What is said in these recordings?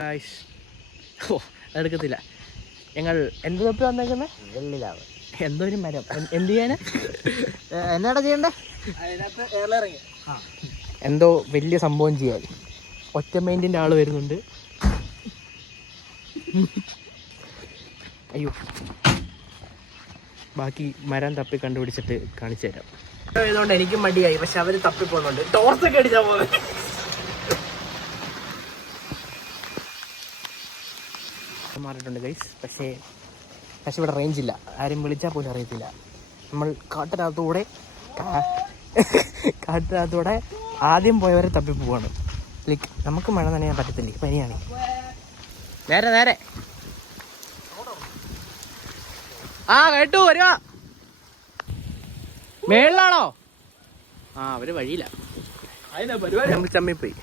ഓ അതെടുക്കത്തില്ല. ഞങ്ങൾ എന്ത് തൊപ്പി വന്നേക്കുന്നത്? വെള്ളിലാവ്. എന്തോ ഒരു മരം. എന്ത് ചെയ്യാനാ? എന്നാടാ ചെയ്യണ്ടേ? അതിനകത്ത് എയറിലിറങ്ങി എന്തോ വലിയ സംഭവം ചെയ്യാൻ. ഒറ്റ മൈൻഡിൻ്റെ ആൾ വരുന്നുണ്ട്. അയ്യോ, ബാക്കി മരം തപ്പി കണ്ടുപിടിച്ചിട്ട് കാണിച്ചു തരാം. ഇതുകൊണ്ട് എനിക്കും മടിയായി, പക്ഷെ അവർ തപ്പി പോകുന്നുണ്ട്. ടോർച്ചൊക്കെ അടിച്ചാൽ പോകുന്നത്. മാറിയിട്ടുണ്ട് ഗൈസ്. പക്ഷേ ഇവിടെ റേഞ്ച് ഇല്ല. ആരും വിളിച്ചാൽ പോലും അറിയത്തില്ല. നമ്മൾ കാട്ടിനകത്തൂടെ ആദ്യം പോയവരെ തപ്പി പോവാണ്. ലൈക്ക് നമുക്ക് മഴ നനയാൻ പറ്റത്തില്ലേ, പനിയാണ്. നേരെ ആ കേട്ടു വരുക. മേളിലാണോ? ആ അവര് വഴിയില്ല, നമ്മൾ ചമ്മിപ്പോയി.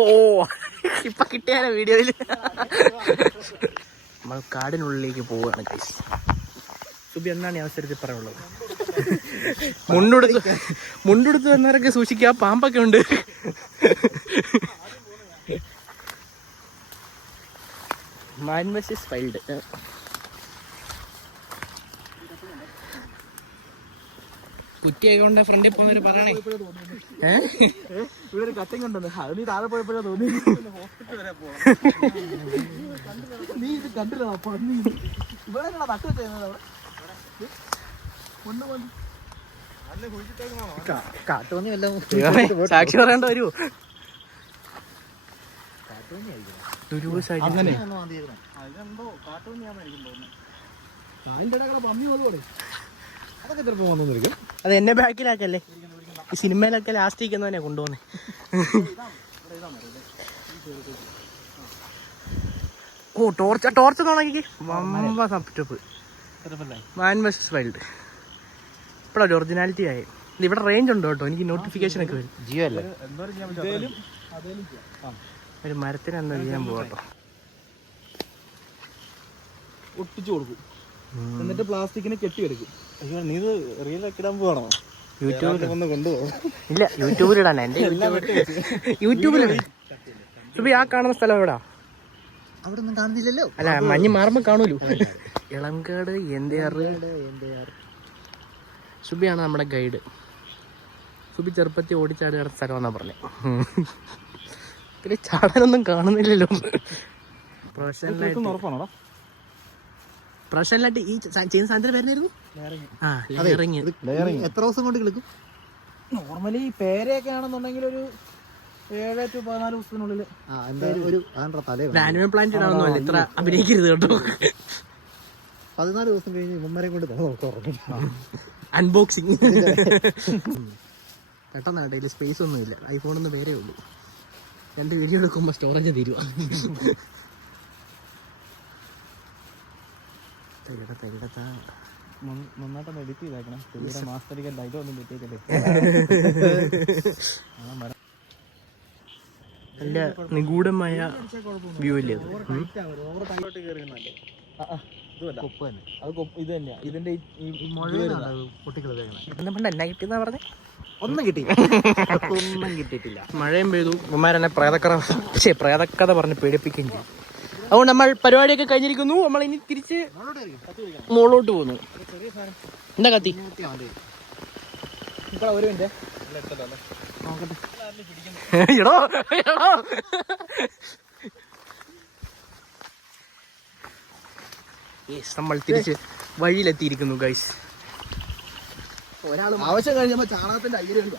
ഓ ഇപ്പൊ കിട്ടിയാലോ വീഡിയോയില്. നമ്മൾ കാടിനുള്ളിലേക്ക് പോവുകയാണ് ഗൈസ്. സുബി എന്നാണ് ഈ അവസരത്തിൽ പറയാനുള്ളത്? മുണ്ടെടുത്ത് വന്നവരൊക്കെ സൂക്ഷിക്കുക, പാമ്പൊക്കെ ഉണ്ട്. മാൻ വേഴ്സസ് വൈൽഡ്. കുറ്റിയൊക്കെ കൊണ്ട് ഫ്രണ്ടിൽ പോകുന്നവര് പറയണേ. ഇവിടെ കട്ടിങ് ഉണ്ടെന്ന് നീ താഴെ പോയപ്പോഴാ തോന്നി. നീ ഇത് കണ്ടില്ല? ഇവിടെ നട്ടു വെച്ചത് കാട്ടുപന്നി വല്ല സാക്ഷി പറയേണ്ട വരുമോ? അത് എന്നെ ബാക്കിലാക്കല്ലേ. ഈ സിനിമയിലൊക്കെ ലാസ്റ്റ് ഇരിക്കുന്നവനെ കൊണ്ടുപോകുന്നേ. ഓ ടോർച്ച് നോക്കി. മാൻ വേഴ്സസ് വൈൽഡ് ഇപ്പോഴാണ് ഒറിജിനാലിറ്റി ആയി. ഇവിടെ റേഞ്ച് ഉണ്ടോ കേട്ടോ? എനിക്ക് നോട്ടിഫിക്കേഷൻ ഒക്കെ വരും. ജിയോ അല്ലേ? ഒരു മരത്തിന് എന്താ ചെയ്യാൻ പോകട്ടോ. ഒട്ടിച്ചു കൊടുക്കും, എന്നിട്ട് പ്ലാസ്റ്റിക്കിനെ കെട്ടിയെടുക്കും. അയ്യോ, നീ ഇത് റീലൊക്കെ ഇടാൻ പോവാണോ? യൂട്യൂബിൽ കൊണ്ടുപോകും. ഇല്ല, യൂട്യൂബിലിടാൻ. എൻ്റെ യൂട്യൂബിലിടാൻ. സുബി ആ കാണുന്ന സ്ഥലം എവിടാ? അവിടെ ഒന്നും കാണുന്നില്ലല്ലോ. അല്ല, മഞ്ഞ് മാറുമ്പോൾ കാണൂലോ. ഇളംകാട് NDR. സുബിയാണ് നമ്മുടെ ഗൈഡ്. സുബി ചെറുപ്പത്തിൽ ഓടിച്ചാടി കിടന്ന സ്ഥലമെന്നാ പറഞ്ഞത്. പിന്നെ ചാടാനൊന്നും കാണുന്നില്ലല്ലോ. പ്രൊഫഷണലായിട്ട് ഈ ചെയ്യുന്ന സാധനത്തിന് പേരായിരുന്നു ഇറങ്ങി. എത്ര ദിവസം കൊണ്ട് കിളിക്കും? നോർമലി പേരയൊക്കെ ആണെന്നുണ്ടെങ്കിൽ ഒരു 7 to 14 ദിവസത്തിനുള്ളിൽ. ആനിമൽ പ്ലാന്റ് ഇടാവുന്നല്ലേ, ഇത്ര അഭിനയിക്കരുത് കേട്ടോ. 14 ദിവസം കഴിഞ്ഞ് ഇവന്മാരെ കൊണ്ട് അൺബോക്സിങ്. പെട്ടെന്നാട്ടെ, ഇതിൽ സ്പേസ് ഒന്നുമില്ല. ഐഫോണൊന്നും പേരേ ഉള്ളൂ. 2 വീഡിയോ എടുക്കുമ്പോൾ സ്റ്റോറേജ് തീരുവ. നന്നായിട്ടൊന്ന് എഡിറ്റ് ചെയ്തേക്കണം. മാസ്റ്ററിക്കാൻ ഡയലോഗ് ഒന്നും കിട്ടിയിട്ടില്ലേ? നല്ല നിഗൂഢമായ വ്യൂ അല്ലേ അത്? ഇത് തന്നെയാ ഇതിന്റെ കിട്ടിയെന്നാ പറഞ്ഞേ. ഒന്നും കിട്ടിയിട്ടില്ല. മഴയും പെയ്തു. ഉമ്മാരെന്നെ പ്രേതക്കഥ പറഞ്ഞ് പേടിപ്പിക്കുകയും ചെയ്യും. അതുകൊണ്ട് നമ്മൾ പരിപാടിയൊക്കെ കഴിഞ്ഞിരിക്കുന്നു. നമ്മൾ ഇനി തിരിച്ച് മുകളിലോട്ട് പോകുന്നു. എന്താ കത്തി? ഒരു മിനിറ്റ് നമ്മൾ തിരിച്ച് വഴിയിലെത്തിയിരിക്കുന്നു ഗൈസ്. ഒരാൾ ആവശ്യം കഴിഞ്ഞപ്പോ ചാണകത്തിന്റെ അയ്യരുണ്ടോ?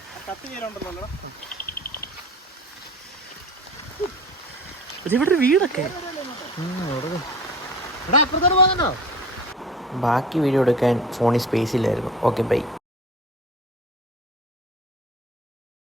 ഇവിടെ ഒരു വീടൊക്കെ. ബാക്കി വീഡിയോ എടുക്കാൻ ഫോണിൽ സ്പേസ് ഇല്ലായിരുന്നു. Okay bye.